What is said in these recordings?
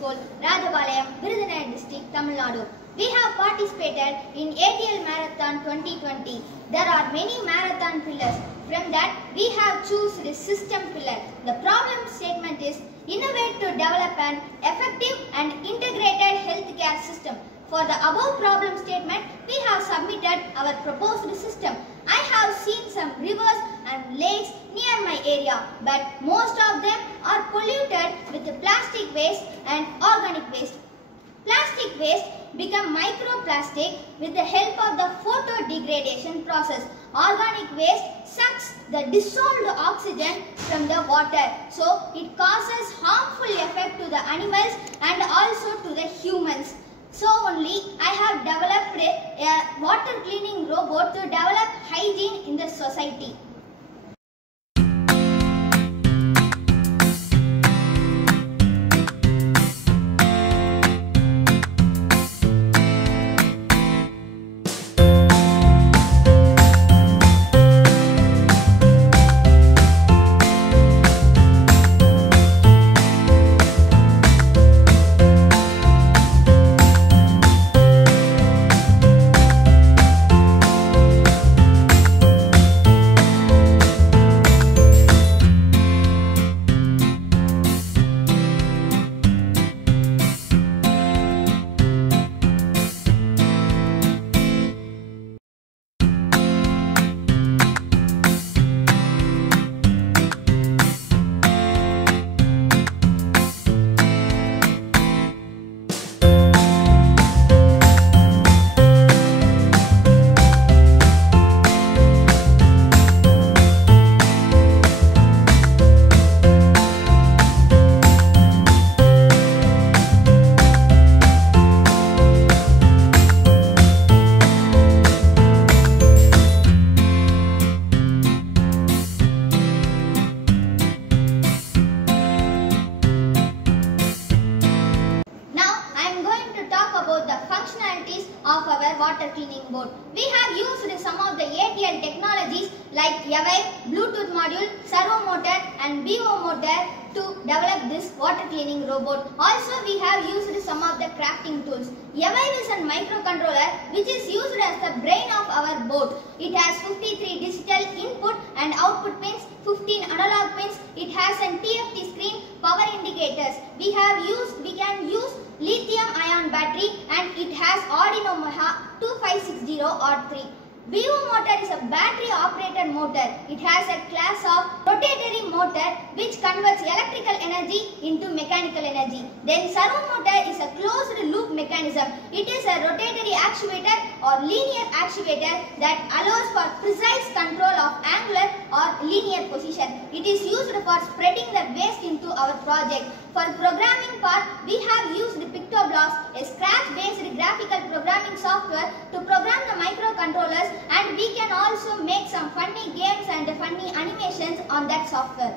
School, Rajapalayam, Virudhunagar District, Tamil Nadu. We have participated in ATL Marathon 2020. There are many marathon pillars. From that, we have chosen the system pillar. The problem statement is innovate to develop an effective and integrated healthcare system. For the above problem statement, we have submitted our proposed system. I have seen some rivers and lakes near my area, but most of them are polluted with plastic waste and organic waste. Plastic waste become microplastic with the help of the photodegradation process. Organic waste sucks the dissolved oxygen from the water, so it causes harmful effect to the animals and also to the humans. So only I have developed a water cleaning robot to develop hygiene in the society. Of our water cleaning board. We have used some of the ATL technologies like Yawai, Bluetooth module, servo motor and BO motor to develop this water cleaning robot. Also we have used some of the crafting tools. Yawai is a microcontroller which is used as the brain of our board. It has 53 digital input and output pins, 15 analog pins. It has an TFT screen, power indicators. We can use lithium ion battery and it has Arduino 2560 or 3. BO motor is a battery operated motor. It has a class of rotatory motor which converts electrical energy into mechanical energy. Then servo motor is a closed loop mechanism. It is a rotatory actuator or linear actuator that allows for precise control of angular or linear position. It is used for spreading the waste into our project. For programming part, we have used PictoBlocks, a scratch-based graphical programming software to program the microcontrollers, and we can also make some funny games and funny animations on that software.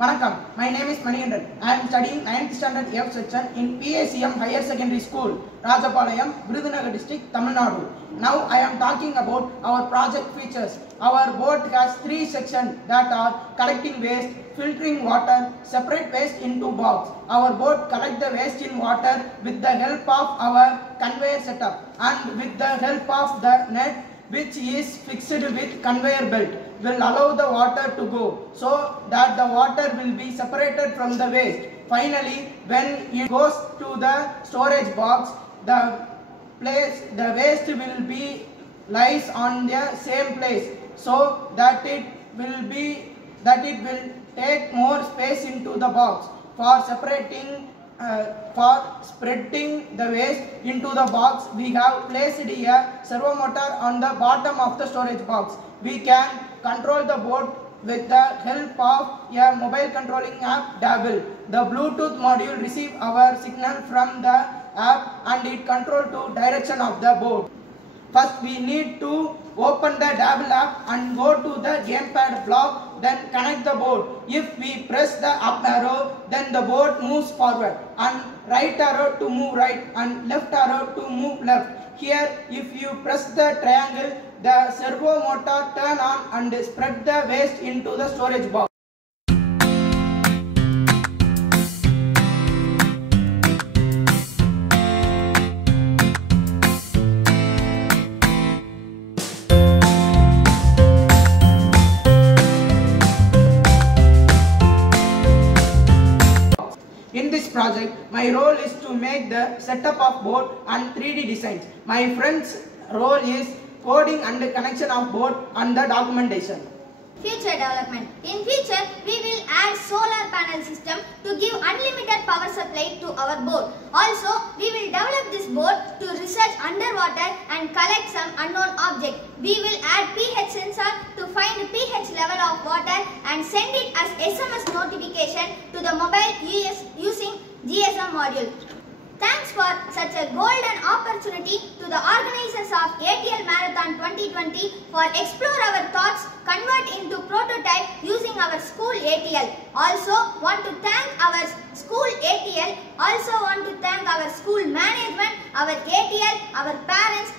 Vanakkam, my name is Manikandan. I am studying 9th standard F section in PACM Higher Secondary School, Rajapalayam, Virudhunagar District, Tamil Nadu. Now I am talking about our project features. Our board has 3 sections that are collecting waste, filtering water, separate waste into box. Our board collects the waste in water with the help of our conveyor setup and with the help of the net which is fixed with conveyor belt will allow the water to go so that the water will be separated from the waste. Finally, when it goes to the storage box, the waste will be lies on the same place so that it will take more space into the box. For spreading the waste into the box, we have placed a servo motor on the bottom of the storage box. We can control the board with the help of a mobile controlling app Dabble. The Bluetooth module receives our signal from the app and it controls the direction of the board. First we need to open the Dabble app and go to the gamepad block, then connect the board. If we press the up arrow, then the board moves forward, and right arrow to move right and left arrow to move left. Here if you press the triangle, the servo motor turn on and spread the waste into the storage box. My role is to make the setup of board and 3D designs. My friend's role is coding and connection of board and the documentation. Future development. In future, we will add solar panel system to give unlimited power supply to our boat. Also, we will develop this boat to research underwater and collect some unknown object. We will add pH sensor to find the pH level of water and send it as SMS notification to the mobile using GSM module. Thanks for such a golden opportunity to the organizers of ATL Marathon 2020 for explore our thoughts, convert into prototype using our school ATL. Also want to thank our school ATL. Also want to thank our school management, our ATL, our parents